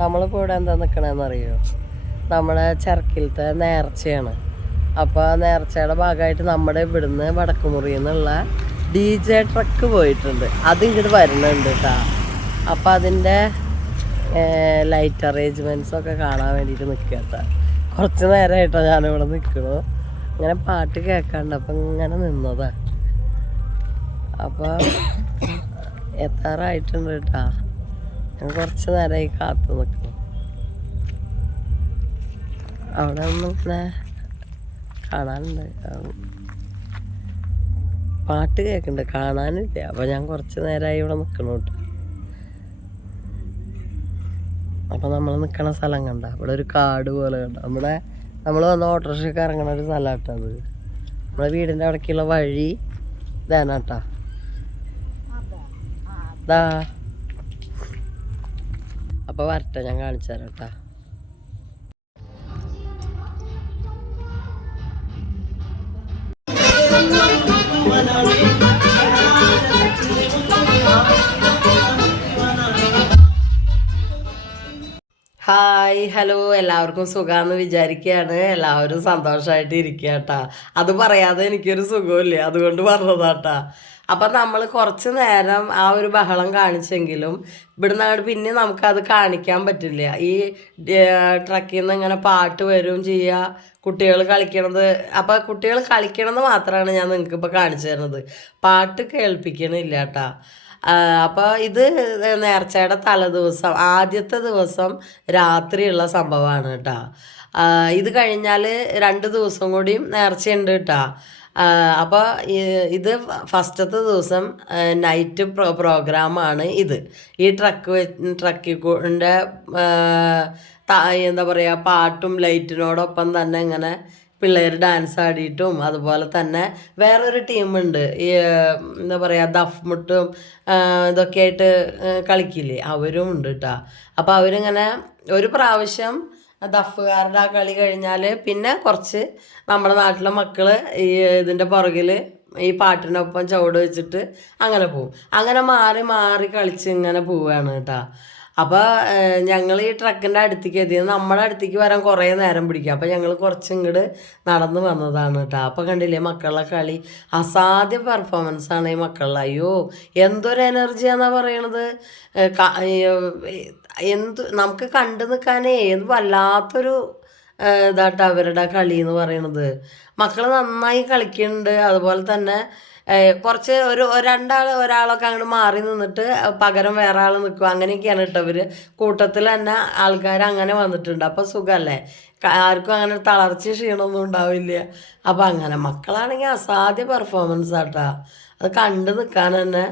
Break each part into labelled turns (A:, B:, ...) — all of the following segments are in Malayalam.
A: നമ്മളിപ്പോൾ ഇവിടെ എന്താ നിൽക്കണമെന്ന് അറിയോ നമ്മുടെ ചർക്കിലത്തെ നേർച്ചയാണ്. അപ്പോൾ നേർച്ചയുടെ ഭാഗമായിട്ട് നമ്മുടെ ഇവിടുന്ന് വടക്കുമുറിയിൽ നിന്നുള്ള ഡി ജെ ട്രക്ക് പോയിട്ടുണ്ട്. അത് ഇങ്ങോട്ട് വരുന്നുണ്ട് കേട്ടോ അപ്പോൾ അതിന്റെ ലൈറ്റ് അറേഞ്ച്മെന്റ്സൊക്കെ കാണാൻ വേണ്ടിയിട്ട് നിൽക്കുക കേട്ടോ കുറച്ച് നേരമായിട്ടോ ഞാനിവിടെ നിൽക്കണു ഇങ്ങനെ പാട്ട് കേൾക്കാണ്ട് അപ്പം ഇങ്ങനെ നിന്നതാ. അപ്പോൾ എത്താറായിട്ടുണ്ട് കേട്ടാ ഞാൻ കുറച്ച് നേരമായി കാത്തു നിൽക്കുന്നു. അവിടെ ഒന്നും ഇങ്ങനെ കാണാനുണ്ട് പാട്ട് കേൾക്കുന്നുണ്ട് കാണാനില്ല. അപ്പം ഞാൻ കുറച്ച് നേരമായി ഇവിടെ നിൽക്കണം കേട്ടോ. അപ്പം നമ്മൾ നിൽക്കണ സ്ഥലം കണ്ട. ഇവിടെ ഒരു കാട് പോലെ കണ്ട. നമ്മുടെ നമ്മൾ വന്ന ഓട്ടോറിക്ഷയ്ക്ക് ഇറങ്ങണ ഒരു സ്ഥലം കേട്ടോ അത്. നമ്മുടെ വീടിന്റെ അവിടേക്കുള്ള വഴി ഇതാണ് കേട്ടോ. ദാ. അപ്പോൾ വരട്ടെ ഞാൻ കാണിച്ചു തരാം കേട്ടോ. ഹായ് ഹലോ എല്ലാവർക്കും സുഖമാണെന്ന് വിചാരിക്കുകയാണ് എല്ലാവരും സന്തോഷമായിട്ട് ഇരിക്കുക കേട്ടാ. അത് പറയാതെ എനിക്കൊരു സുഖമില്ല അതുകൊണ്ട് പറഞ്ഞതാട്ടാ അപ്പം നമ്മൾ കുറച്ച് നേരം ആ ഒരു ബഹളം കാണിച്ചെങ്കിലും ഇവിടുന്ന് അങ്ങോട്ട് പിന്നെ നമുക്കത് കാണിക്കാൻ പറ്റില്ല. ഈ ട്രക്കിൽ നിന്ന് ഇങ്ങനെ പാട്ട് വരും ചെയ്യുക കുട്ടികൾ കളിക്കണത്. അപ്പം കുട്ടികൾ കളിക്കണത് മാത്രമാണ് ഞാൻ നിങ്ങൾക്ക് ഇപ്പോൾ കാണിച്ചു തരുന്നത്. പാട്ട് കേൾപ്പിക്കണില്ല കേട്ടോ അപ്പോൾ ഇത് നേർച്ചയുടെ തലേദിവസം ആദ്യത്തെ ദിവസം രാത്രിയുള്ള സംഭവമാണ് കേട്ടോ. ഇത് കഴിഞ്ഞാൽ രണ്ട് ദിവസം കൂടിയും നേർച്ചയുണ്ട് കേട്ടോ. അപ്പോൾ ഇത് ഫസ്റ്റത്തെ ദിവസം നൈറ്റ് പ്രോ പ്രോഗ്രാമാണ് ഇത്. ഈ ട്രക്ക് ട്രക്കിൽ കൂടെ എന്താ പറയുക പാട്ടും ലൈറ്റിനോടൊപ്പം തന്നെ ഇങ്ങനെ പിള്ളേർ ഡാൻസ് ആടിയിട്ടും അതുപോലെ തന്നെ വേറൊരു ടീമുണ്ട് ഈ എന്താ പറയുക ദഫ്മുട്ടും ഇതൊക്കെ ആയിട്ട് കളിക്കില്ലേ? അവരും ഉണ്ട് കേട്ടോ അപ്പോൾ അവരിങ്ങനെ ഒരു പ്രാവശ്യം ദഫുകാരുടെ ആ കളി കഴിഞ്ഞാൽ പിന്നെ കുറച്ച് നമ്മുടെ നാട്ടിലെ മക്കൾ ഈ ഇതിന്റെ പുറകിൽ ഈ പാട്ടിനൊപ്പം ചുവട് വെച്ചിട്ട് അങ്ങനെ പോവും. അങ്ങനെ മാറി മാറി കളിച്ച് ഇങ്ങനെ പോവുകയാണ് കേട്ടോ. അപ്പോൾ ഞങ്ങൾ ഈ ട്രക്കിന്റെ അടുത്തേക്ക് എത്തിയത് നമ്മുടെ അടുത്തേക്ക് വരാൻ കുറേ നേരം പിടിക്കും. അപ്പോൾ ഞങ്ങൾ കുറച്ച് ഇങ്ങോട്ട് നടന്ന് വന്നതാണ് കേട്ടോ അപ്പോൾ കണ്ടില്ലേ മക്കളുടെ കളി. അസാധ്യ പെർഫോമൻസ് ആണ് ഈ മക്കളുടെ. അയ്യോ എന്തൊരു എനർജി എനർജിയാണെന്നാണ് പറയണത്. എന്ത് നമുക്ക് കണ്ടു നിൽക്കാനേ എന്ത് വല്ലാത്തൊരു ഇതായിട്ട് അവരുടെ കളി എന്ന് പറയണത്. മക്കൾ നന്നായി കളിക്കുന്നുണ്ട് അതുപോലെ തന്നെ കുറച്ച് ഒരു രണ്ടാൾ ഒരാളൊക്കെ അങ്ങോട്ട് മാറി നിന്നിട്ട് പകരം വേറെ ആൾ നിൽക്കും. അങ്ങനെയൊക്കെയാണ് കേട്ടോ ഇവർ കൂട്ടത്തിൽ തന്നെ ആൾക്കാർ അങ്ങനെ വന്നിട്ടുണ്ട്. അപ്പോൾ സുഖമല്ലേ ആർക്കും അങ്ങനെ തളർച്ച ക്ഷീണമൊന്നും ഉണ്ടാവില്ല. അപ്പോൾ അങ്ങനെ മക്കളാണെങ്കിൽ അസാധ്യ പെർഫോമൻസ് ആട്ടാ. അത് കണ്ടു നിൽക്കാൻ തന്നെ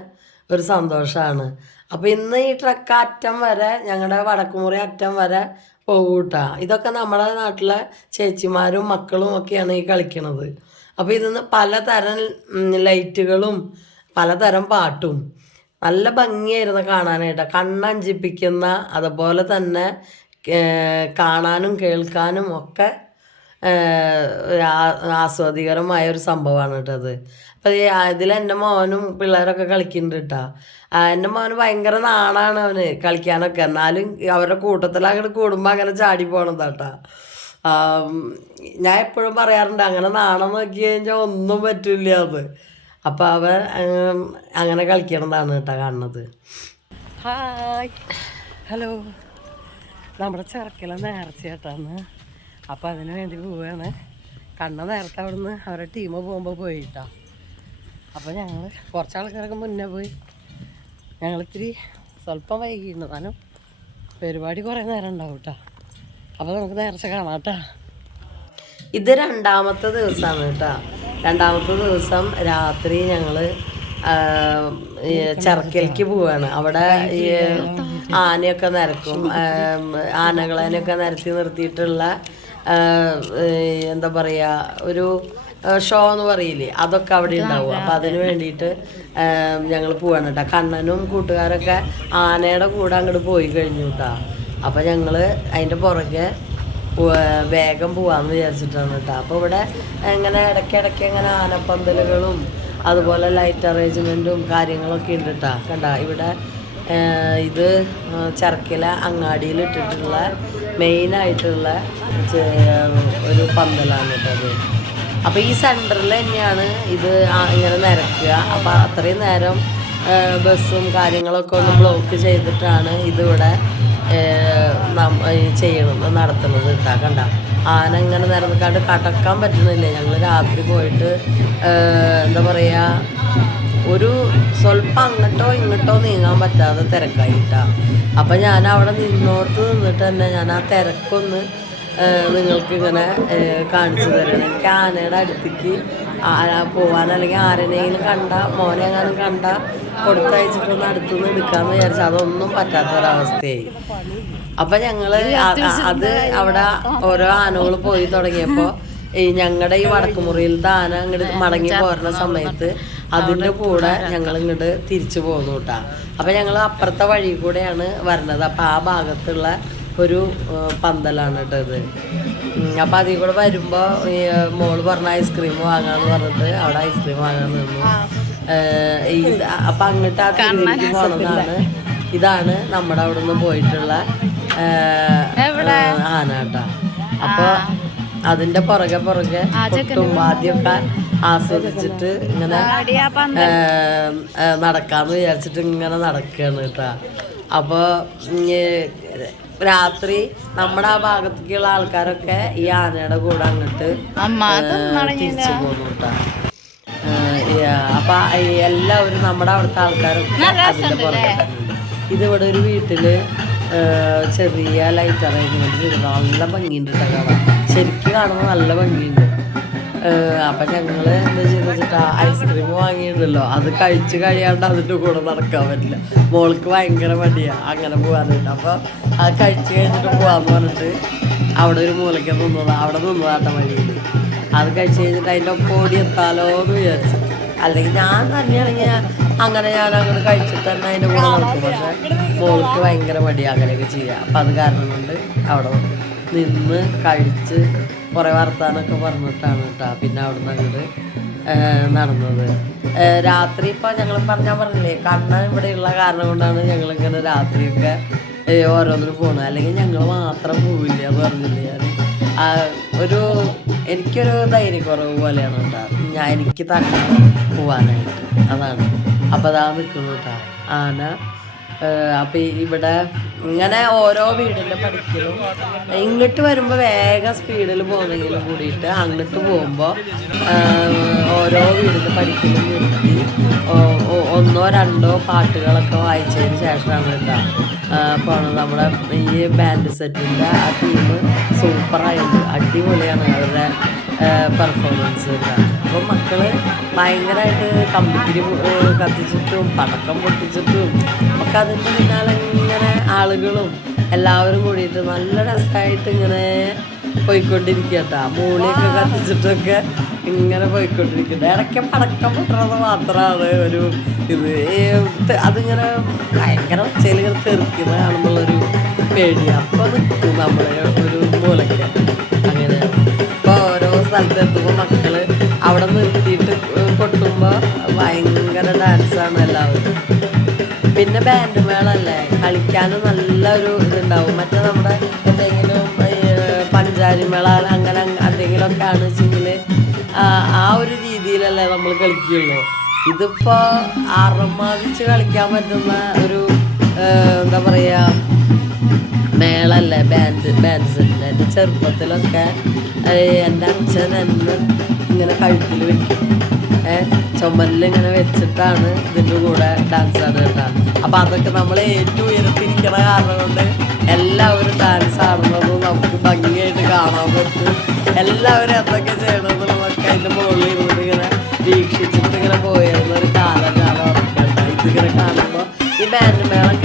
A: ഒരു സന്തോഷമാണ് അപ്പോൾ ഇന്ന് ഈ ട്രക്ക് അറ്റം വരെ ഞങ്ങളുടെ വടക്കുമുറി അറ്റം വരെ പോകൂട്ടാ ഇതൊക്കെ നമ്മുടെ നാട്ടിലെ ചേച്ചിമാരും മക്കളും ഒക്കെയാണ് ഈ കളിക്കണത്. അപ്പോൾ ഇതിന്ന് പലതരം ലൈറ്റുകളും പലതരം പാട്ടും നല്ല ഭംഗിയായിരുന്നു കാണാനായിട്ട്. കണ്ണഞ്ചിപ്പിക്കുന്ന അതുപോലെ തന്നെ കാണാനും കേൾക്കാനും ഒക്കെ ആസ്വാദികരമായ ഒരു സംഭവമാണ് കേട്ടോ അത്. അപ്പം ഇതിൽ എന്റെ മോനും പിള്ളേരൊക്കെ കളിക്കുന്നുണ്ട് കേട്ടോ. എന്റെ മോന് ഭയങ്കര നാണാണ് അവന് കളിക്കാനൊക്കെ. എന്നാലും അവരുടെ കൂട്ടത്തിൽ അങ്ങോട്ട് കൂടുമ്പോൾ അങ്ങനെ ചാടി പോണതാട്ടാ ഞാൻ എപ്പോഴും പറയാറുണ്ട് അങ്ങനെ നാണം നോക്കി കഴിഞ്ഞാൽ ഒന്നും പറ്റില്ല അത്. അപ്പം അവൻ അങ്ങനെ കളിക്കണതാണ് കേട്ടോ കാണുന്നത്. ഹായ്. ഹലോ. നമ്മുടെ ചെറുക്കല നേർച്ച കേട്ടാന്ന് അപ്പം അതിന് വേണ്ടി പോവുകയാണ് കണ്ണ നേരത്തെ അവിടുന്ന് അവരുടെ ടീം പോകുമ്പോൾ പോയിട്ടാ. അപ്പോൾ ഞങ്ങൾ കുറച്ച് ആൾക്കാരൊക്കെ മുന്നേ പോയി. ഞങ്ങളിത്തിരി സ്വല്പം വൈകിയിരുന്നു താനും പരിപാടി കുറേ നേരം ഉണ്ടാവും കേട്ടോ അപ്പോൾ നമുക്ക് നേരത്തെ കാണാം കേട്ടോ ഇത് രണ്ടാമത്തെ ദിവസമാണ് കേട്ടോ രണ്ടാമത്തെ ദിവസം രാത്രി ഞങ്ങൾ ചെറുക്കലേക്ക് പോവാണ്. അവിടെ ഈ ആനയൊക്കെ നിരക്കും. ആനകളൊക്കെ നിരത്തി നിർത്തിയിട്ടുള്ള എന്താ പറയുക ഒരു ഷോ എന്ന് പറയില്ലേ അതൊക്കെ അവിടെ ഉണ്ടാവും അപ്പം അതിന് വേണ്ടിയിട്ട് ഞങ്ങൾ പോവാണ് കേട്ടോ. കണ്ണനും കൂട്ടുകാരൊക്കെ ആനയുടെ കൂടെ അങ്ങോട്ട് പോയി കഴിഞ്ഞു കേട്ടോ. അപ്പം ഞങ്ങൾ അതിന്റെ പുറകെ വേഗം പോവാന്ന് വിചാരിച്ചിട്ടാണ് കേട്ടോ. അപ്പോൾ ഇവിടെ ഇങ്ങനെ ഇടയ്ക്കിടയ്ക്ക് ഇങ്ങനെ ആനപ്പന്തലുകളും അതുപോലെ ലൈറ്റ് അറേഞ്ച്മെന്റും കാര്യങ്ങളൊക്കെ ഉണ്ട് കേട്ടോ. കണ്ട? ഇവിടെ ഇത് ചർക്കില അങ്ങാടിയിൽ ഇട്ടിട്ടുള്ള മെയിനായിട്ടുള്ള ഒരു പന്തലാണ് കേട്ടത് അപ്പോൾ ഈ സെന്ററിൽ തന്നെയാണ് ഇത് ഇങ്ങനെ നിരക്കുക. അപ്പോൾ അത്രയും നേരം ബസ്സും കാര്യങ്ങളൊക്കെ ഒന്ന് ബ്ലോക്ക് ചെയ്തിട്ടാണ് ഇതിവിടെ ചെയ്യണം നടത്തുന്നത് ഇട്ടാക്കണ്ട കണ്ട? ആന ഇങ്ങനെ നിരന്നിക്കാണ്ട് കടക്കാൻ പറ്റുന്നില്ല? ഞങ്ങൾ രാത്രി പോയിട്ട് എന്താ പറയുക ഒരു സ്വല്പം അങ്ങോട്ടോ ഇങ്ങോട്ടോ നീങ്ങാൻ പറ്റാതെ തിരക്കായിട്ടാ. അപ്പം ഞാൻ അവിടെ നിന്നോടത്ത് നിന്നിട്ട് തന്നെ ഞാൻ ആ തിരക്കൊന്ന് നിങ്ങൾക്ക് ഇങ്ങനെ കാണിച്ചു തരണം. എനിക്ക് ആനയുടെ അടുത്തേക്ക് ആ- പോവാൻ അല്ലെങ്കിൽ ആരനെങ്കിലും കണ്ട മോനെ എങ്ങാനും കണ്ട കൊടുത്തയച്ചിട്ടൊന്ന് അടുത്തുനിന്ന് എടുക്കാമെന്ന് വിചാരിച്ചു അതൊന്നും പറ്റാത്തൊരവസ്ഥയായി. അപ്പം ഞങ്ങൾ അത് അവിടെ ഓരോ ആനകൾ പോയി തുടങ്ങിയപ്പോൾ ഈ ഞങ്ങളുടെ ഈ വടക്കുമുറിയിലത്തെ ആന അങ്ങോട്ട് മടങ്ങി പോരുന്ന സമയത്ത് അതിന്റെ കൂടെ ഞങ്ങൾ ഇങ്ങോട്ട് തിരിച്ചു പോന്നു കേട്ടാ അപ്പൊ ഞങ്ങൾ അപ്പുറത്തെ വഴി കൂടെയാണ് വരണത്. അപ്പൊ ആ ഭാഗത്തുള്ള ഒരു പന്തലാണ് കേട്ടോ ഇത്. ഉം, അപ്പൊ അതിൽ കൂടെ വരുമ്പോൾ മോൾ പറഞ്ഞ ഐസ്ക്രീം വാങ്ങാന്ന് പറഞ്ഞിട്ട് അവിടെ ഐസ്ക്രീം വാങ്ങാൻ നിന്നു. അപ്പൊ അങ്ങോട്ട് ആ തിരുവനന്തപുരത്ത് പോണതാണ്. ഇതാണ് നമ്മുടെ അവിടെ നിന്ന് പോയിട്ടുള്ള ആന കേട്ടോ. അപ്പോൾ അതിന്റെ പുറകെ പുറകെ കൊട്ടും വാദ്യമൊക്കെ ആസ്വദിച്ചിട്ട് ഇങ്ങനെ നടക്കാന്ന് വിചാരിച്ചിട്ട് ഇങ്ങനെ നടക്കുകയാണ് കേട്ടോ അപ്പോൾ രാത്രി നമ്മുടെ ആ ഭാഗത്തേക്കുള്ള ആൾക്കാരൊക്കെ ഈ ആനയുടെ കൂടെ അങ്ങോട്ട് തിരിച്ചു പോകുന്നു കേട്ടോ അപ്പൊ എല്ലാവരും നമ്മുടെ അവിടുത്തെ ആൾക്കാരൊക്കെ അതിന്റെ പുറകെ ഉണ്ട്. ഇതിവിടെ ഒരു വീട്ടിൽ ചെറിയ ലൈറ്റ് അറേഞ്ച്മെന്റ് ചെയ്തിട്ടുണ്ട് നല്ല ഭംഗിയുണ്ട് കേട്ടോ കാണാൻ. ശരിക്കും കാണുമ്പോൾ നല്ല ഭംഗിയുണ്ട്. അപ്പൊ ഞങ്ങൾ എന്താ ചെയ്തെന്ന് വെച്ചിട്ടാ ഐസ്ക്രീം വാങ്ങിയിട്ടുണ്ടല്ലോ അത് കഴിച്ച് കഴിയാണ്ട് അതിന്റെ കൂടെ നടക്കാൻ പറ്റില്ല. മോൾക്ക് ഭയങ്കര മടിയാണ് അങ്ങനെ പോകാനായിട്ട് അപ്പോൾ അത് കഴിച്ച് കഴിഞ്ഞിട്ട് പോവാന്ന് പറഞ്ഞിട്ട് അവിടെ ഒരു മൂലയ്ക്ക് നിന്നത്. അവിടെ നിന്നതാട്ട വഴിയിൽ അത് കഴിച്ച് കഴിഞ്ഞിട്ട് അതിന്റെ ഒപ്പം ഓടി എത്താലോ എന്ന് വിചാരിച്ചു. അല്ലെങ്കിൽ ഞാൻ തന്നെയാണെങ്കിൽ അങ്ങനെ ഞാൻ അങ്ങനെ കഴിച്ചിട്ട് തന്നെ അതിന്റെ കൂടെ നടക്കും. പക്ഷെ മോൾക്ക് ഭയങ്കര മടിയാണ് അങ്ങനെയൊക്കെ ചെയ്യുക അപ്പം അത് കാരണം കൊണ്ട് അവിടെ നിന്ന് കഴിച്ച് കുറേ വർത്താനൊക്കെ പറഞ്ഞിട്ടാണ് കേട്ടോ പിന്നെ അവിടെ നിന്ന് അങ്ങോട്ട് നടന്നത്. രാത്രി ഇപ്പോൾ ഞങ്ങൾ പറഞ്ഞാൽ പറഞ്ഞില്ലേ കണ്ണൻ ഇവിടെയുള്ള കാരണം കൊണ്ടാണ് ഞങ്ങളിങ്ങനെ രാത്രിയൊക്കെ ഓരോന്നിനും പോകുന്നത് അല്ലെങ്കിൽ ഞങ്ങൾ മാത്രം പോവില്ല എന്ന് പറഞ്ഞില്ലേ ഞാൻ ഒരു എനിക്കൊരു ധൈര്യക്കുറവ് പോലെയാണ് കേട്ടോ ഞാൻ എനിക്ക് തന്നെ പോവാനായിട്ട്. അതാണ്. അപ്പോൾ അതാ നിൽക്കുന്നു കേട്ടോ ആന അപ്പം ഇവിടെ ഇങ്ങനെ ഓരോ വീടിന്റെ പഠിക്കലും ഇങ്ങോട്ട് വരുമ്പോൾ വേഗം സ്പീഡിൽ പോകുന്നെങ്കിലും കൂടിയിട്ട് അങ്ങോട്ട് പോകുമ്പോൾ ഓരോ വീടിന്റെ പഠിക്കലും നിർത്തി ഒന്നോ രണ്ടോ പാട്ടുകളൊക്കെ വായിച്ചതിന് ശേഷമാണ് കേട്ടോ പോണത്. നമ്മുടെ ഈ ബാൻഡ് സെറ്റിന്റെ ആ ടീം സൂപ്പറായിട്ട് അടിപൊളിയാണ് അവരുടെ പെർഫോമൻസ് അപ്പോൾ മക്കൾ ഭയങ്കരമായിട്ട് കമ്പിത്തിരി കത്തിച്ചിട്ടും പടക്കം പൊട്ടിച്ചിട്ടും ഒക്കെ അതിന്റെ പിന്നാലെ ഇങ്ങനെ ആളുകളും എല്ലാവരും കൂടിയിട്ട് നല്ല രസമായിട്ട് ഇങ്ങനെ പോയിക്കൊണ്ടിരിക്കുക കേട്ടോ മൂളിയൊക്കെ കത്തിച്ചിട്ടൊക്കെ ഇങ്ങനെ പോയിക്കൊണ്ടിരിക്കുന്നത് ഇടയ്ക്ക് പടക്കം പൊട്ടണത് മാത്രമാണ് ഒരു ഇത്. അതിങ്ങനെ ഭയങ്കര ഒച്ചയിൽ ഇങ്ങനെ തെറിക്കുന്ന പേടി അപ്പോൾ നിൽക്കും നമ്മളെ ഒരു മൂലയ്ക്ക് അങ്ങനെ ഇപ്പോൾ ഓരോ സ്ഥലത്ത് എത്തുമ്പോൾ മക്കൾ അവിടെ നിർത്തിയിട്ട് കൊട്ടുമ്പോൾ ഭയങ്കര ഡാൻസാണ് എല്ലാവരും. പിന്നെ ബാൻഡ് മേളല്ലേ കളിക്കാനും നല്ലൊരു ഇതുണ്ടാവും. മറ്റേ നമ്മുടെ എന്തെങ്കിലും പഞ്ചാരി മേള അങ്ങനെ എന്തെങ്കിലുമൊക്കെ ആണ് വെച്ചെങ്കിൽ ആ ഒരു രീതിയിലല്ലേ നമ്മൾ കളിക്കുള്ളൂ. ഇതിപ്പോൾ അറമാതിച്ച് കളിക്കാൻ പറ്റുന്ന ഒരു എന്താ പറയാ മേളല്ലേ? ബാൻഡ് ബാൻഡ് സെറ്റിന് എന്റെ ചെറുപ്പത്തിലൊക്കെ എന്റെ അച്ഛൻ എന്നെ ഇങ്ങനെ കഴുത്തിൽ വെക്കും. ചുമലിൽ ഇങ്ങനെ വെച്ചിട്ടാണ് ഇതിന്റെ കൂടെ ഡാൻസ് ആടുക അപ്പം അതൊക്കെ നമ്മൾ ഏറ്റവും ഉയരത്തിരിക്കണ കാരണം കൊണ്ട് എല്ലാവരും ഡാൻസ് ആടുന്നതും നമുക്ക് ഭംഗിയായിട്ട് കാണാൻ പറ്റും. എല്ലാവരും എന്തൊക്കെ ചെയ്യണമെന്നുള്ളതൊക്കെ അതിന്റെ മുകളിൽ ഇരുന്നിട്ട് ഇങ്ങനെ വീക്ഷിച്ചിട്ട് ഇങ്ങനെ പോയിരുന്ന കാലം കാലം ഇതിങ്ങനെ കാണുമ്പോൾ ഈ ബാൻഡ് മേളം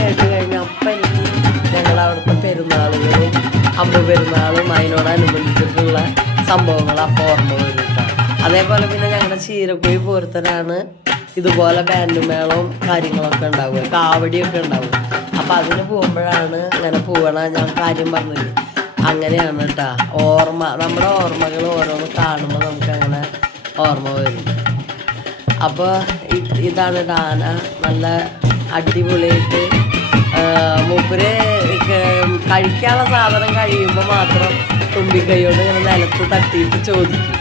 A: അമ്പ് പെരുന്നാളും അതിനോടനുബന്ധിച്ചിട്ടുള്ള സംഭവങ്ങൾ അപ്പോൾ ഓർമ്മ വരും അതേപോലെ പിന്നെ ഞങ്ങളുടെ ചീരക്കുഴി പൂരത്തിനാണ് ഇതുപോലെ ബാൻഡ് മേളവും കാര്യങ്ങളൊക്കെ ഉണ്ടാവുക. കാവടിയൊക്കെ ഉണ്ടാവും അപ്പം അതിന് പോകുമ്പോഴാണ് ഇങ്ങനെ പോകണ ഞാൻ കാര്യം പറഞ്ഞത് അങ്ങനെയാണ് കേട്ടോ ഓർമ്മ നമ്മുടെ ഓർമ്മകൾ ഓരോന്ന് കാണുമ്പോൾ നമുക്ക് അങ്ങനെ ഓർമ്മ വരും. അപ്പോൾ ഇതാണ് ഡാന നല്ല അടിപൊളിയായിട്ട് മൂപ്പര് കഴിക്കാനുള്ള സാധനം കഴിയുമ്പോൾ മാത്രം തുമ്പിക്കൈയോട് ഇങ്ങനെ നിലത്ത് തട്ടിയിട്ട് ചോദിക്കും.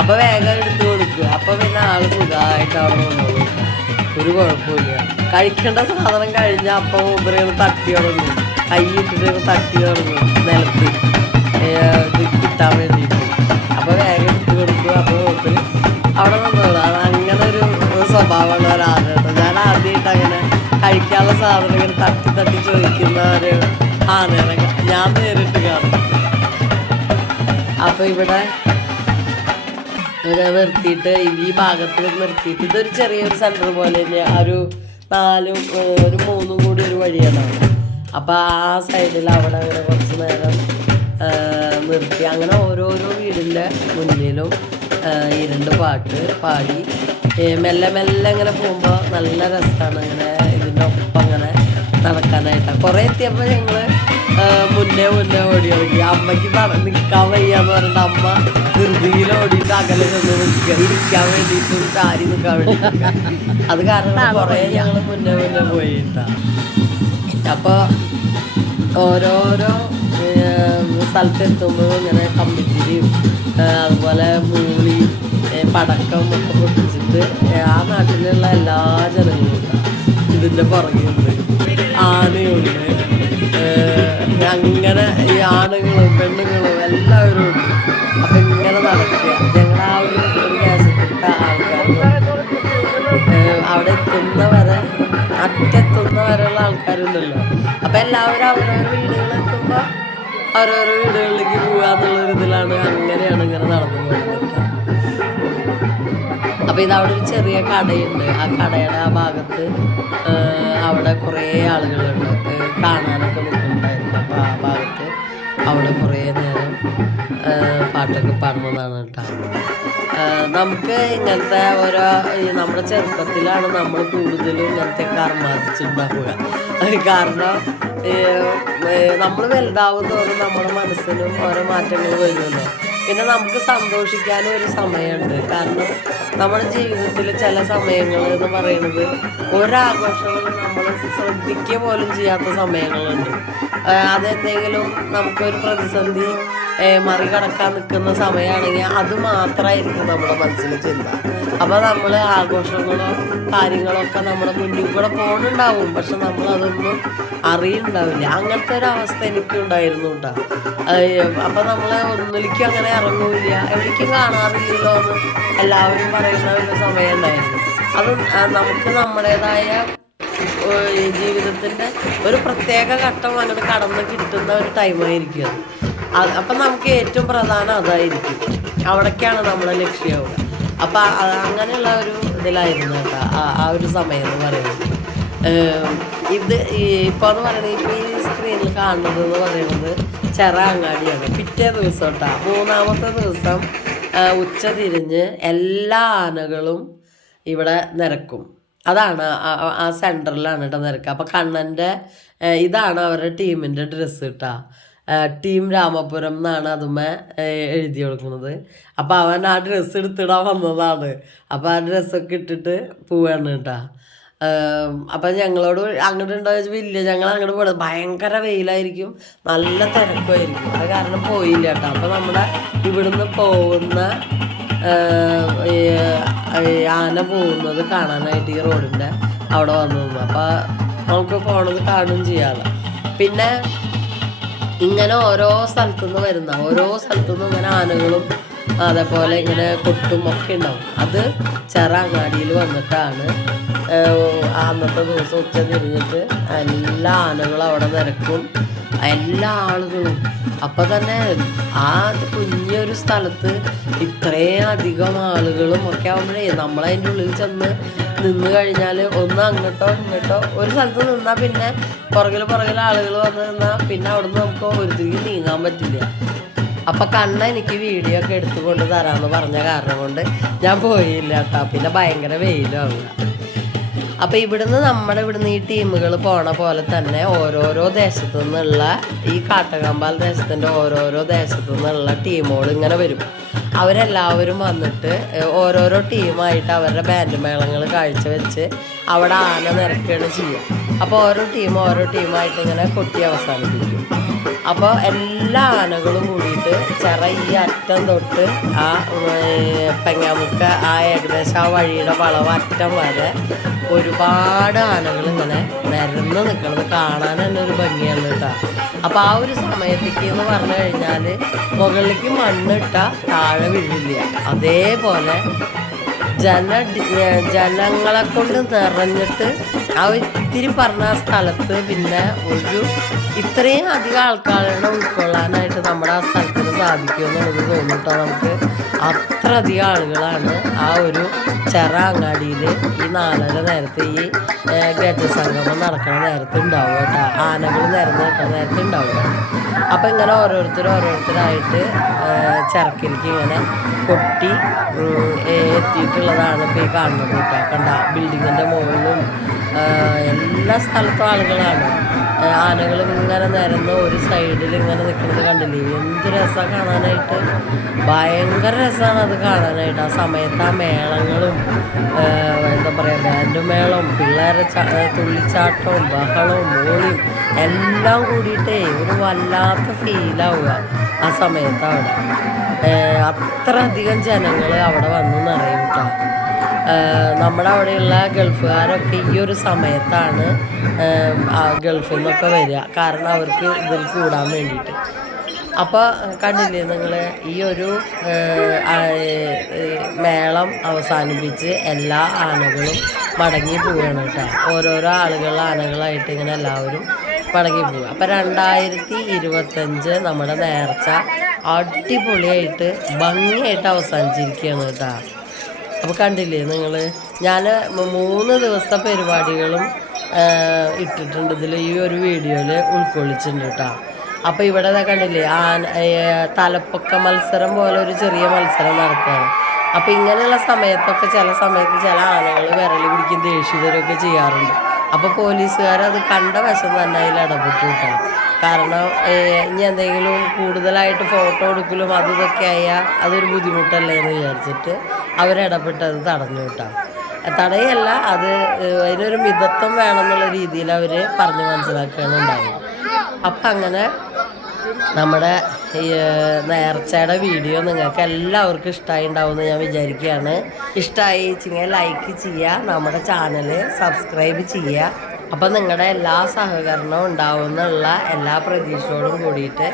A: അപ്പൊ വേഗം എടുത്ത് കൊടുക്കും. അപ്പൊ പിന്നെ ആൾ സുഖമായിട്ട് അവിടെ വന്നോളൂ ഒരു കുഴപ്പമില്ല കഴിക്കേണ്ട സാധനം കഴിഞ്ഞ അപ്പൊ മൂപ്പര് ഇങ്ങനെ തട്ടി തുടങ്ങും. കൈ ഇട്ടിട്ട് തട്ടി തുടങ്ങും. നിലത്ത് കിട്ടാൻ വേണ്ടിയിട്ട്. അപ്പൊ വേഗം എടുത്ത് കൊടുക്കും. അപ്പൊ മൂപ്പര് അവിടെ വന്നോളൂ. അങ്ങനെ ഒരു സ്വഭാവമുള്ള അങ്ങനെ കഴിക്കാനുള്ള സാധനം ഇങ്ങനെ തട്ടി തട്ടി ചോദിക്കുന്ന ഒരു ആനേനെ ഞാൻ നേരിട്ട് കാണും. അപ്പൊ ഇവിടെ നിർത്തിയിട്ട് ഈ ഭാഗത്ത് നിർത്തിയിട്ട് ഇതൊരു ചെറിയൊരു സെന്റർ പോലെ തന്നെ. ഒരു നാലും ഒരു മൂന്നും കൂടി ഒരു വഴിയാണ്. അപ്പോൾ ആ സൈഡിൽ അവിടെ അങ്ങനെ കുറച്ച് നേരം നിർത്തി. അങ്ങനെ ഓരോരോ വീടിന്റെ മുന്നിലും ഇരുണ്ട് രണ്ട് പാട്ട് പാടി. മെല്ലെ മെല്ലെ ഇങ്ങനെ പോകുമ്പോൾ നല്ല രസമാണ് ഇങ്ങനെ ഇതിന്റെ ഒപ്പം അങ്ങനെ നടക്കാനായിട്ടാണ് കുറേ എത്തിയപ്പോൾ ഞങ്ങൾ മുന്നേ മുന്നേ ഓടി തുടങ്ങി അമ്മയ്ക്ക് നട നിൽക്കാൻ വയ്യാന്ന് പറഞ്ഞിട്ട് അമ്മ ധൃതിയിൽ ഓടിയിട്ട് അകലെ നിന്ന് നിൽക്കുക. ഇരിക്കാൻ വേണ്ടിയിട്ട് ചാരി നിൽക്കാൻ വേണ്ടി അത് കാരണം കുറേ ഞങ്ങൾ മുന്നേ മുന്നേ പോയിട്ടാണ് അപ്പോൾ ഓരോരോ സ്ഥലത്തെത്തുമ്പോൾ ഇങ്ങനെ കമ്പിത്തിരിയും അതുപോലെ മൂളി പടക്കം ഒക്കെ പൊട്ടിച്ചിട്ട് ആ നാട്ടിലുള്ള എല്ലാ ജനങ്ങളും ഇതിന്റെ പുറകെയുണ്ട് ആനയുണ്ട്. അങ്ങനെ ഈ ആണുങ്ങളും പെണ്ണുങ്ങളും എല്ലാവരും ഉണ്ട്. അപ്പം ഇങ്ങനെ നടക്കുക. ഞങ്ങൾ ആ ഒരു ഒരു ആൾക്കാർ അവിടെ എത്തുന്ന വരെ ആൾക്കാരുണ്ടല്ലോ. അപ്പൊ എല്ലാവരും അവരവരുടെ വീടുകളെത്തുമ്പോൾ അവരവരുടെ വീടുകളിലേക്ക് എന്നുള്ളൊരു ഇതിലാണ് അങ്ങനെയാണ് ഇങ്ങനെ നടന്നു പോകുന്നത് അപ്പൊ ഇതവിടെ ഒരു ചെറിയ കടയുണ്ട്. ആ കടയുടെ ആ ഭാഗത്ത് അവിടെ കുറേ ആളുകളുണ്ട്. കാണാനൊക്കെ നിൽക്കുന്നുണ്ടായിരുന്നു അപ്പോൾ ആ ഭാഗത്ത് അവിടെ കുറേ നേരം പാട്ടൊക്കെ പാടുന്നതാണ് കേട്ടോ. നമുക്ക് ഇങ്ങനത്തെ ഓരോ നമ്മുടെ ചെറുപ്പത്തിലാണ് നമ്മൾ കൂടുതലും ഇങ്ങനത്തെ കർമാർജിച്ചുണ്ടാക്കുക കാരണം നമ്മൾ വലുതാവുന്നതോറും നമ്മുടെ മനസ്സിനും ഓരോ മാറ്റങ്ങൾ വരുമല്ലോ. പിന്നെ നമുക്ക് സന്തോഷിക്കാനും ഒരു സമയമുണ്ട്. കാരണം നമ്മുടെ ജീവിതത്തിൽ ചില സമയങ്ങൾ എന്ന് പറയുന്നത് ഒരാഘോഷവും നമ്മൾ ശ്രദ്ധിക്കുക പോലും ചെയ്യാത്ത സമയങ്ങളുണ്ട്. അതെന്തെങ്കിലും നമുക്കൊരു പ്രതിസന്ധി മറികടക്കാൻ നിൽക്കുന്ന സമയമാണെങ്കിൽ അത് മാത്രമായിരിക്കും നമ്മുടെ മനസ്സിൽ ചിന്ത. അപ്പോൾ നമ്മൾ ആഘോഷങ്ങളോ കാര്യങ്ങളോ ഒക്കെ നമ്മുടെ മുന്നിൽ കൂടെ പോകുന്നുണ്ടാവും പക്ഷെ നമ്മളതൊന്നും അറിയുന്നുണ്ടാവില്ല. അങ്ങനത്തെ ഒരു അവസ്ഥ എനിക്കുണ്ടായിരുന്നു കേട്ടോ. അപ്പം നമ്മൾ ഒന്നിലേക്കും അങ്ങനെ ഇറങ്ങൂല്ല. എവിടേക്കും കാണാറില്ലല്ലോ എന്ന് എല്ലാവരും പറയുന്ന ഒരു സമയം ഉണ്ടായിരുന്നു അത് നമുക്ക് നമ്മുടേതായ ജീവിതത്തിന്റെ ഒരു പ്രത്യേക ഘട്ടം അങ്ങോട്ട് കടന്ന് കിട്ടുന്ന ഒരു ടൈമായിരിക്കും അത്. അപ്പം നമുക്ക് ഏറ്റവും പ്രധാനം അതായിരിക്കും. അവിടേക്കാണ് നമ്മളെ ലക്ഷ്യമാവുക അപ്പം അങ്ങനെയുള്ള ഒരു ഇതിലായിരുന്നു കേട്ടോ ആ- ഒരു സമയം എന്ന് പറയുന്നത്. ഇത് ഇപ്പോൾ എന്ന് പറയുന്നത് ഇപ്പോൾ ഈ സ്ക്രീനിൽ കാണുന്നത് എന്ന് പറയുന്നത് ചെറ അങ്ങാടിയാണ്. പിറ്റേ ദിവസം കേട്ടോ മൂന്നാമത്തെ ദിവസം ഉച്ച തിരിഞ്ഞ് എല്ലാ ആനകളും ഇവിടെ നിരക്കും. അതാണ് ആ സെന്ററിലാണ് കേട്ടോ നിരക്കുക അപ്പോൾ കണ്ണന്റെ ഇതാണ് അവരുടെ ടീമിന്റെ ഡ്രസ്സ് കേട്ടോ. ടീം രാമപുരം എന്നാണ് അതുമ്മേ എഴുതി കൊടുക്കുന്നത്. അപ്പോൾ അവൻ ആ ഡ്രസ്സ് എടുത്തിടാൻ വന്നതാണ്. അപ്പോൾ ആ ഡ്രസ്സൊക്കെ ഇട്ടിട്ട് പോവാണ് കേട്ടോ. അപ്പം ഞങ്ങളോട് അങ്ങോട്ട് ഉണ്ടോ ഇല്ല ഞങ്ങൾ അങ്ങോട്ട് പോകണം ഭയങ്കര വെയിലായിരിക്കും നല്ല തിരക്കുമായിരിക്കും. അത് കാരണം പോയില്ല കേട്ടോ. അപ്പോൾ നമ്മുടെ ഇവിടുന്ന് പോകുന്ന ആന പോകുന്നത് കാണാനായിട്ട് ഈ റോഡിന്റെ അവിടെ വന്നു അപ്പം നമുക്ക് പോണത് കാണുകയും ചെയ്യാമല്ലോ പിന്നെ ഇങ്ങനെ ഓരോ സ്ഥലത്തുനിന്ന് വരുന്ന ഓരോ സ്ഥലത്തുനിന്ന് ഇങ്ങനെ ആനകളും അതേപോലെ ഇങ്ങനെ കൊട്ടും ഒക്കെ ഉണ്ടാവും. അത് ചെറ അങ്ങാടിയിൽ വന്നിട്ടാണ് അന്നത്തെ ദിവസം ഉച്ച തിരിഞ്ഞിട്ട് എല്ലാ ആനകളും അവിടെ നിരക്കും എല്ലാ ആളുകളും. അപ്പം തന്നെ ആ കുഞ്ഞൊരു സ്ഥലത്ത് ഇത്രയും അധികം ആളുകളും ഒക്കെ ആകുമ്പോഴേ നമ്മളതിന്റെ ഉള്ളിൽ ചെന്ന് നിന്ന് കഴിഞ്ഞാൽ ഒന്ന് അങ്ങോട്ടോ ഇങ്ങോട്ടോ. ഒരു സ്ഥലത്ത് നിന്നാൽ പിന്നെ പുറകിൽ പുറകിൽ ആളുകൾ വന്ന് നിന്നാൽ പിന്നെ അവിടുന്ന് നമുക്ക് ഒരു തിരികെ നീങ്ങാൻ പറ്റില്ല. അപ്പം കണ്ണ എനിക്ക് വീഡിയോ ഒക്കെ എടുത്തുകൊണ്ട് തരാമെന്ന് പറഞ്ഞ കാരണം കൊണ്ട് ഞാൻ പോയില്ല കേട്ടോ പിന്നെ ഭയങ്കര വെയിലാണ് അപ്പം ഇവിടുന്ന് നമ്മുടെ ഇവിടുന്ന് ഈ ടീമുകൾ പോണ പോലെ തന്നെ ഓരോരോ ദേശത്തു നിന്നുള്ള ഈ കാട്ടകമ്പാൽ ദേശത്തിന്റെ ഓരോരോ ദേശത്തു നിന്നുള്ള ടീമുകൾ ഇങ്ങനെ വരും. അവരെല്ലാവരും വന്നിട്ട് ഓരോരോ ടീമായിട്ട് അവരുടെ ബാൻഡ് മേളങ്ങൾ കാഴ്ചവെച്ച് അവിടെ ആന നിരക്കുകയാണ് ചെയ്യുക. അപ്പോൾ ഓരോ ടീം ഓരോ ടീമായിട്ട് ഇങ്ങനെ കൊട്ടി അവസാനിപ്പിക്കും. അപ്പോൾ എല്ലാ ആനകളും കൂടിയിട്ട് ചിറ ഈ അറ്റം തൊട്ട് ആ പെങ്ങാമുക്ക ആ ഏകദേശം ആ വഴിയുടെ വളവ് അറ്റം വരെ ഒരുപാട് ആനകൾ ഇങ്ങനെ നിരന്ന് നിൽക്കുന്നത് കാണാൻ തന്നെ ഒരു ഭംഗിയാണ് കേട്ടോ. അപ്പോൾ ആ ഒരു സമയത്തേക്ക് എന്ന് പറഞ്ഞു കഴിഞ്ഞാൽ മുകളിലേക്ക് മണ്ണിട്ട താഴെ വീഴില്ല. അതേപോലെ ജന ജനങ്ങളെ കൊണ്ട് നിറഞ്ഞിട്ട് ആ ഇത്തിരി പറഞ്ഞ സ്ഥലത്ത് പിന്നെ ഒരു ഇത്രയും അധികം ആൾക്കാരുടെ ഉൾക്കൊള്ളാനായിട്ട് നമ്മുടെ ആ സ്ഥലത്തിന് സാധിക്കും എന്നുള്ളത് തോന്നിട്ടോ നമുക്ക് അത്ര അധികം ആളുകളാണ് ആ ഒരു ചെറ അങ്ങാടിയിൽ ഈ നാലര നേരത്തെ ഈ ഗജസംഗമം നടക്കുന്ന നേരത്തെ ഉണ്ടാവുക കേട്ടോ. ആനകൾ നിരന്ന് നിൽക്കുന്ന നേരത്തെ ഉണ്ടാവുക. അപ്പം ഇങ്ങനെ ഓരോരുത്തർ ഓരോരുത്തരായിട്ട് ചിറക്കിലേക്ക് ഇങ്ങനെ കൊട്ടി എത്തിയിട്ടുള്ളതാണ് ഇപ്പോൾ ഈ കാണുന്നത് കേട്ടോ. കണ്ട? ബിൽഡിങ്ങിന്റെ മുകളിലും എല്ലാ സ്ഥലത്തും ആളുകളാണ്. ആനകൾ ഇങ്ങനെ നിരന്ന് ഒരു സൈഡിൽ ഇങ്ങനെ നിൽക്കുന്നത് കണ്ടില്ലേ? എന്ത് രസമാണ് കാണാനായിട്ട്. ഭയങ്കര രസമാണ് അത് കാണാനായിട്ട്. ആ സമയത്ത് ആ മേളങ്ങളും എന്താ പറയുക ബാൻഡ് മേളം പിള്ളേരെ തുള്ളിച്ചാട്ടവും ബഹളവും മോളിയും എല്ലാം കൂടിയിട്ടേ ഒരു വല്ലാത്ത ഫീലാവുക ആ സമയത്ത് അവിടെ. ഏ, അത്ര അധികം ജനങ്ങൾ അവിടെ വന്നു നിറയും. നമ്മുടെ അവിടെയുള്ള ഗൾഫുകാരൊക്കെ ഈ ഒരു സമയത്താണ് ഗൾഫിൽ നിന്നൊക്കെ വരിക. കാരണം അവർക്ക് ഇതിൽ കൂടാൻ വേണ്ടിയിട്ട്. അപ്പോൾ കണ്ടില്ലേ നിങ്ങൾ ഈ ഒരു മേളം അവസാനിപ്പിച്ച് എല്ലാ ആനകളും മടങ്ങി പോവുകയാണ് കേട്ടോ. ഓരോരോ ആളുകൾ ആനകളായിട്ട് ഇങ്ങനെ എല്ലാവരും മടങ്ങി പോവുക അപ്പോൾ രണ്ടായിരത്തി ഇരുപത്തഞ്ച് നമ്മുടെ നേർച്ച അടിപൊളിയായിട്ട് ഭംഗിയായിട്ട് അവസാനിച്ചിരിക്കുകയാണ് കേട്ടോ. അപ്പോൾ കണ്ടില്ലേ നിങ്ങൾ ഞാൻ മൂന്ന് ദിവസത്തെ പരിപാടികളും ഇട്ടിട്ടുണ്ട്. ഇതിൽ ഈ ഒരു വീഡിയോയിൽ ഉൾക്കൊള്ളിച്ചിട്ടുണ്ട് കേട്ടോ. അപ്പോൾ ഇവിടെ കണ്ടില്ലേ ആ തലപ്പൊക്ക മത്സരം പോലെ ഒരു ചെറിയ മത്സരം നടക്കുകയാണ്. അപ്പോൾ ഇങ്ങനെയുള്ള സമയത്തൊക്കെ ചില സമയത്ത് ചില ആനകൾ വിരൽ പിടിക്കും ദേഷ്യം വരികയൊക്കെ ചെയ്യാറുണ്ട്. അപ്പോൾ പോലീസുകാർ അത് കണ്ട വശം തന്നെ അതിൽ ഇടപെട്ടു കേട്ടോ. കാരണം ഇനി എന്തെങ്കിലും കൂടുതലായിട്ട് ഫോട്ടോ എടുക്കലും അതും ഇതൊക്കെ ആയാൽ അതൊരു ബുദ്ധിമുട്ടല്ലേ എന്ന് വിചാരിച്ചിട്ട് അവരിടപെട്ട് അത് തടഞ്ഞു കേട്ടോ. തടയല്ല അത് അതിനൊരു മിതത്വം വേണമെന്നുള്ള രീതിയിൽ അവർ പറഞ്ഞ് മനസ്സിലാക്കുകയാണ് ഉണ്ടായത്. അപ്പം അങ്ങനെ നമ്മുടെ നേർച്ചയുടെ വീഡിയോ നിങ്ങൾക്ക് എല്ലാവർക്കും ഇഷ്ടമായി ഉണ്ടാവുമെന്ന് ഞാൻ വിചാരിക്കുകയാണ്. ഇഷ്ടമായി വെച്ചെങ്കിൽ ലൈക്ക് ചെയ്യുക നമ്മുടെ ചാനൽ സബ്സ്ക്രൈബ് ചെയ്യുക. അപ്പം നിങ്ങളുടെ എല്ലാ സഹകരണവും ഉണ്ടാവുമെന്നുള്ള എല്ലാ പ്രതീക്ഷയോടും കൂടിയിട്ട്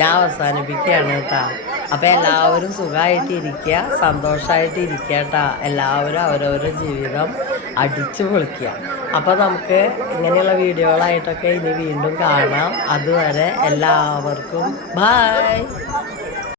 A: ഞാൻ അവസാനിപ്പിക്കുകയാണ് കേട്ടോ. അപ്പം എല്ലാവരും സുഖമായിട്ട് ഇരിക്കുക സന്തോഷമായിട്ട് ഇരിക്കുക എല്ലാവരും അവരവരുടെ ജീവിതം അടിച്ചു പൊളിക്കുക അപ്പോൾ നമുക്ക് ഇങ്ങനെയുള്ള വീഡിയോകളായിട്ടൊക്കെ ഇനി വീണ്ടും കാണാം. അതുവരെ എല്ലാവർക്കും ബായ്